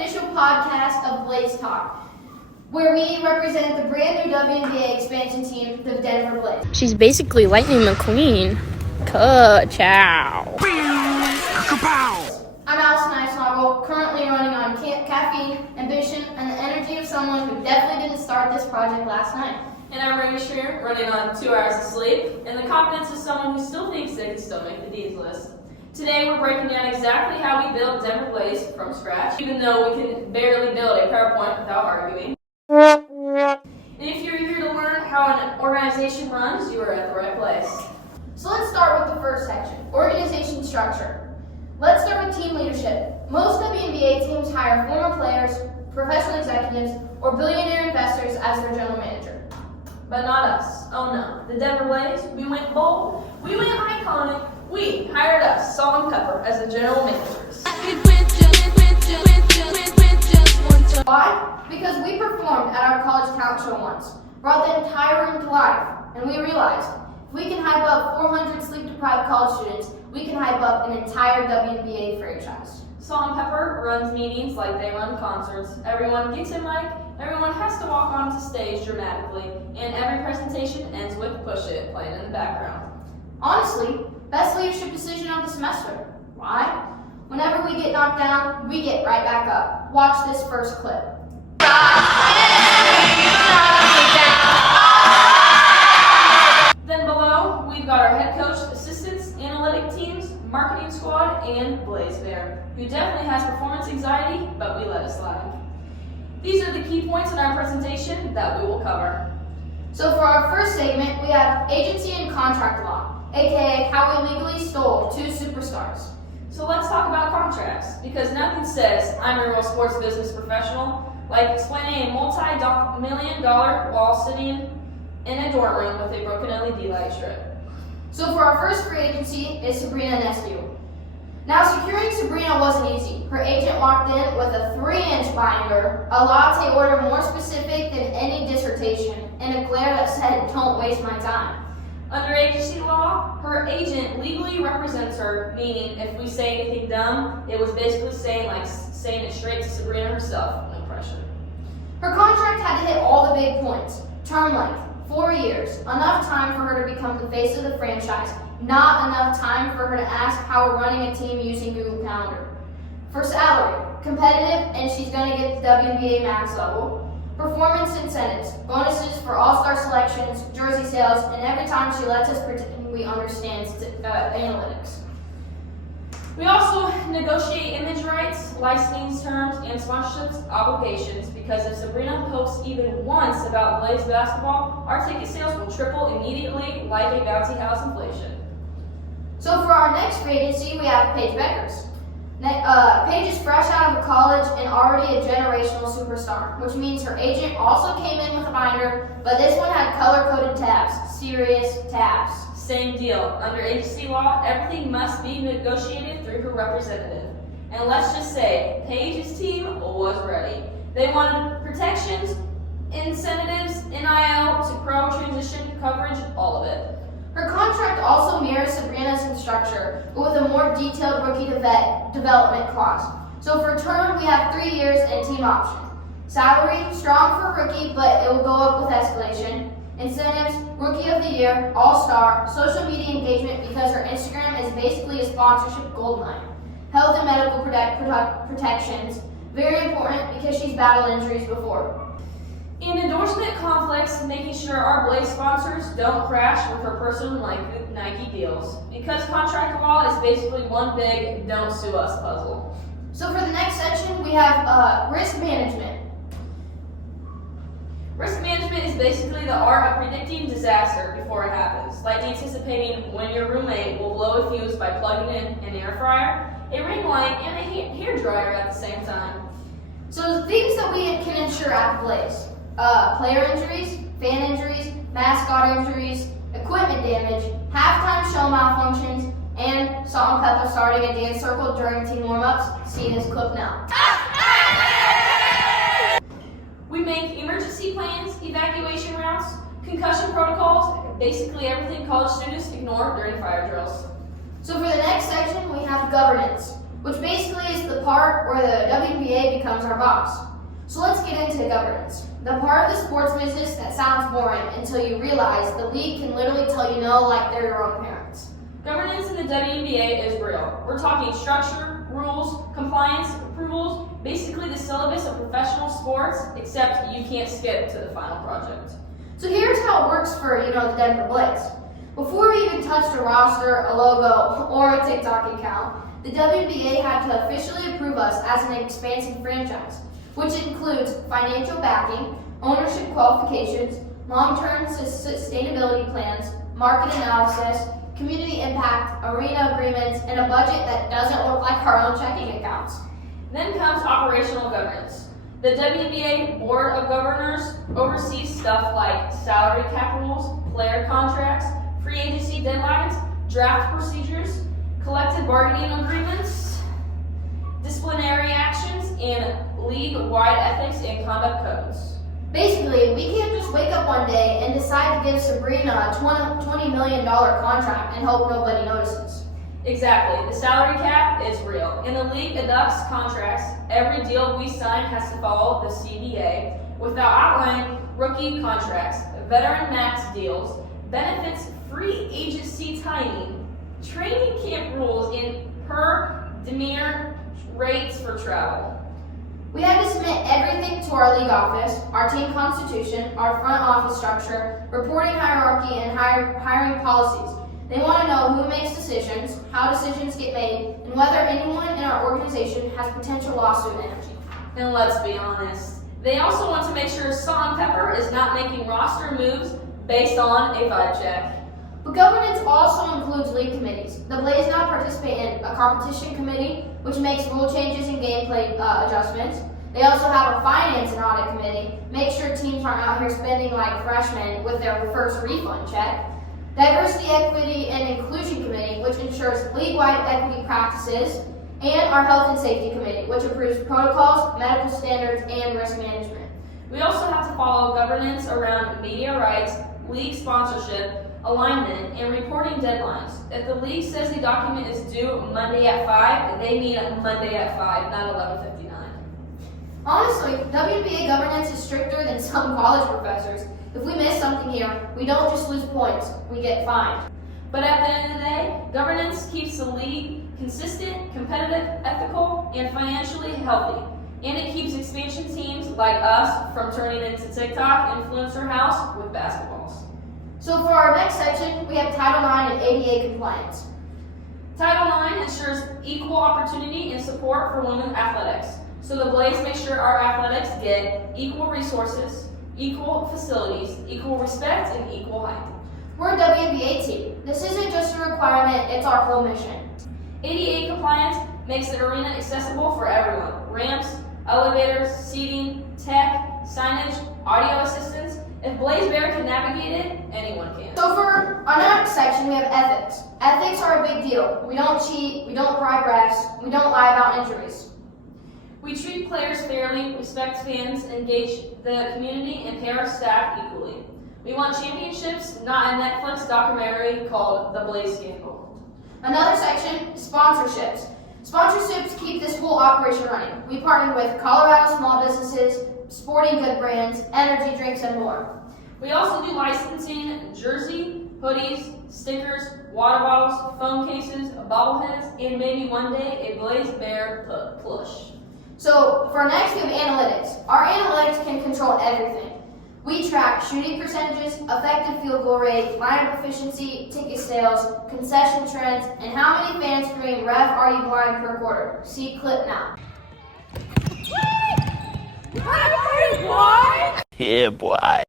official podcast of Blaze Talk, where we represent the brand new WNBA expansion team, the Denver Blaze. She's basically Lightning McQueen. Ka-chow. I'm Allison Eisnagel, currently running on caffeine, ambition, and the energy of someone who definitely didn't start this project last night. And I'm Rainy Schreer, running on 2 hours of sleep, and the confidence of someone who still thinks they can still make the D's list. Today we're breaking down exactly how we built Denver Blaze from scratch, even though we can barely build a PowerPoint without arguing. And if you're here to learn how an organization runs, you are at the right place. So let's start with the first section, organization structure. Let's start with team leadership. Most WNBA teams hire former players, professional executives, or billionaire investors as their general manager. But not us. Oh no. The Denver Blaze, we went bold, we went iconic, we hired us, Salt and Pepper, as the general managers. Why? Because we performed at our college talent show once, brought the entire room to life, and we realized if we can hype up 400 sleep-deprived college students, we can hype up an entire WNBA franchise. Salt and Pepper runs meetings like they run concerts. Everyone gets a mic, everyone has to walk onto stage dramatically, and every presentation ends with Push It playing in the background. Honestly, best leadership decision of the semester. Why? Whenever we get knocked down, we get right back up. Watch this first clip. Then below, we've got our head coach, assistants, analytic teams, marketing squad, and Blaze Bear, who definitely has performance anxiety, but we let it slide. These are the key points in our presentation that we will cover. So for our first segment, we have agency and contract law, aka how we legally stole 2 superstars. So let's talk about contracts, because nothing says I'm a real sports business professional like explaining a multi-million-dollar while sitting in a dorm room with a broken LED light strip. So for our first free agency is Sabrina Nescu. Now securing Sabrina wasn't easy. Her agent walked in with a 3-inch binder, a latte order more specific than any dissertation, and a glare that said, "Don't waste my time." Under agency law, her agent legally represents her, meaning if we say anything dumb, it was basically saying it straight to Sabrina herself, no pressure. Her contract had to hit all the big points. Term length, 4 years, enough time for her to become the face of the franchise, not enough time for her to ask how we're running a team using Google Calendar. For salary, competitive, and she's going to get the WNBA max level. Performance incentives, bonuses for all-star selections, jersey sales, and every time she lets us pretend we understand analytics. We also negotiate image rights, licensing terms, and sponsorships obligations because if Sabrina posts even once about Blaze basketball, our ticket sales will triple immediately like a bouncy house inflation. So for our next free agency, we have Paige Beckers. Paige is fresh out of college and already a generational superstar, which means her agent also came in with a binder, but this one had color-coded tabs, serious tabs. Same deal. Under agency law, everything must be negotiated through her representative. And let's just say, Paige's team was ready. They wanted protections, incentives, NIL to pro transition coverage, all of it. Her contract also mirrors Sabrina's in structure, but with a more detailed rookie to vet development clause. So for term, we have 3 years and team option. Salary, strong for rookie, but it will go up with escalation. Incentives, rookie of the year, all-star, social media engagement because her Instagram is basically a sponsorship goldmine. Health and medical protections, very important because she's battled injuries before. In endorsement conflicts, making sure our Blaze sponsors don't crash with her personal Nike deals. Because contract law is basically one big don't sue us puzzle. So for the next section, we have risk management. Risk management is basically the art of predicting disaster before it happens, like anticipating when your roommate will blow a fuse by plugging in an air fryer, a ring light, and a hair dryer at the same time. So the things that we can ensure at Blaze. Player injuries, fan injuries, mascot injuries, equipment damage, halftime show malfunctions, and Salt and Pepper starting a dance circle during team warm-ups. See this clip now. We make emergency plans, evacuation routes, concussion protocols, basically everything college students ignore during fire drills. So for the next section, we have governance. which basically is the part where the WNBA becomes our boss. So let's get into governance. The part of the sports business that sounds boring until you realize the league can literally tell you no like they're your own parents. Governance in the WNBA is real. We're talking structure, rules, compliance, approvals, basically the syllabus of professional sports, except you can't skip to the final project. So here's how it works for, the Denver Blaze. Before we even touched a roster, a logo, or a TikTok account, the WNBA had to officially approve us as an expansive franchise, which includes financial backing, ownership qualifications, long-term sustainability plans, market analysis, community impact, arena agreements, and a budget that doesn't look like our own checking accounts. Then comes operational governance. The WNBA Board of Governors oversees stuff like salary cap rules, player contracts, free agency deadlines, draft procedures, collective bargaining agreements, disciplinary actions, and league-wide ethics and conduct codes. Basically, we can't just wake up one day and decide to give Sabrina a $20 million contract and hope nobody notices. Exactly. The salary cap is real. In the league adopts contracts, every deal we sign has to follow the CBA without outlining rookie contracts, veteran max deals, benefits, free agency timing, training camp rules, and per diem rates for travel. We had to submit everything to our league office, our team constitution, our front office structure, reporting hierarchy, and hiring policies. They want to know who makes decisions, how decisions get made, and whether anyone in our organization has potential lawsuit energy. And let's be honest, they also want to make sure Salt and Pepper is not making roster moves based on a vibe check. But governance also includes league committees. The Blaze now participate in a competition committee, which makes rule changes and gameplay adjustments. They also have a finance and audit committee, make sure teams aren't out here spending like freshmen with their first refund check. Diversity, Equity, and Inclusion Committee, which ensures league-wide equity practices, and our Health and Safety Committee, which approves protocols, medical standards, and risk management. We also have to follow governance around media rights, league sponsorship, alignment, and reporting deadlines. If the league says the document is due Monday at 5, they mean Monday at 5, not 11:59. Honestly, WNBA governance is stricter than some college professors. If we miss something here, we don't just lose points, we get fined. But at the end of the day, governance keeps the league consistent, competitive, ethical, and financially healthy. And it keeps expansion teams like us from turning into TikTok influencer house with basketballs. So for our next section, we have Title IX and ADA compliance. Title IX ensures equal opportunity and support for women's athletics. So the Blaze makes sure our athletics get equal resources, equal facilities, equal respect, and equal height. We're a WNBA team. This isn't just a requirement, it's our whole mission. ADA compliance makes the arena accessible for everyone. Ramps, elevators, seating, tech, signage, audio assistance. If Blaze Bear can navigate it, anyone can. So for our next section, we have ethics. Ethics are a big deal. We don't cheat, we don't bribe refs, we don't lie about injuries. We treat players fairly, respect fans, engage the community, and pay our staff equally. We want championships, not a Netflix documentary called The Blaze Scandal. Another section is sponsorships. Sponsorships keep this whole operation running. We partner with Colorado small businesses, sporting good brands, energy drinks, and more. We also do licensing, jersey, hoodies, stickers, water bottles, phone cases, bobbleheads, and maybe one day a Blaze Bear plush. So for next, we have analytics. Our analytics can control everything. We track shooting percentages, effective field goal rate, lineup efficiency, ticket sales, concession trends, and how many fans scream, "Ref, are you blind?" per quarter. See clip now. Yeah, boy.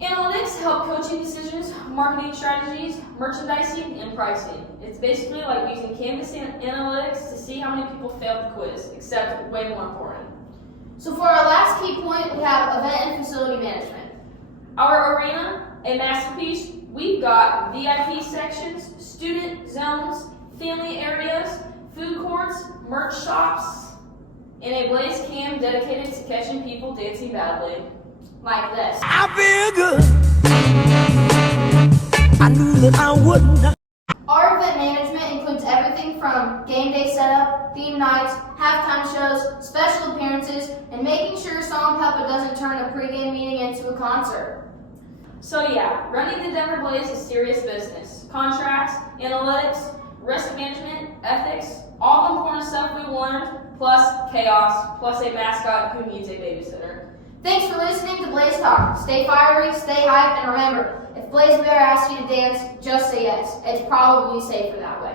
Analytics help coaching decisions, marketing strategies, merchandising, and pricing. It's basically like using Canvas analytics to see how many people failed the quiz, except way more important. So for our last key point, we have event and facility management. Our arena, a masterpiece. We've got VIP sections, student zones, family areas, food courts, merch shops, and a Blaze cam dedicated to catching people dancing badly. Like this. I feel good. I knew that I would not. Our event management includes everything from game day setup up, theme nights, halftime shows, special appearances, and making sure Song Peppa doesn't turn a pregame meeting into a concert. So yeah, running the Denver Blaze is serious business. Contracts, analytics, risk management, ethics, all the important stuff we learned, plus chaos, plus a mascot who needs a babysitter. Thanks for listening to Blaze Talk. Stay fiery, stay hyped, and remember, if Blaze Bear asks you to dance, just say yes. It's probably safer that way.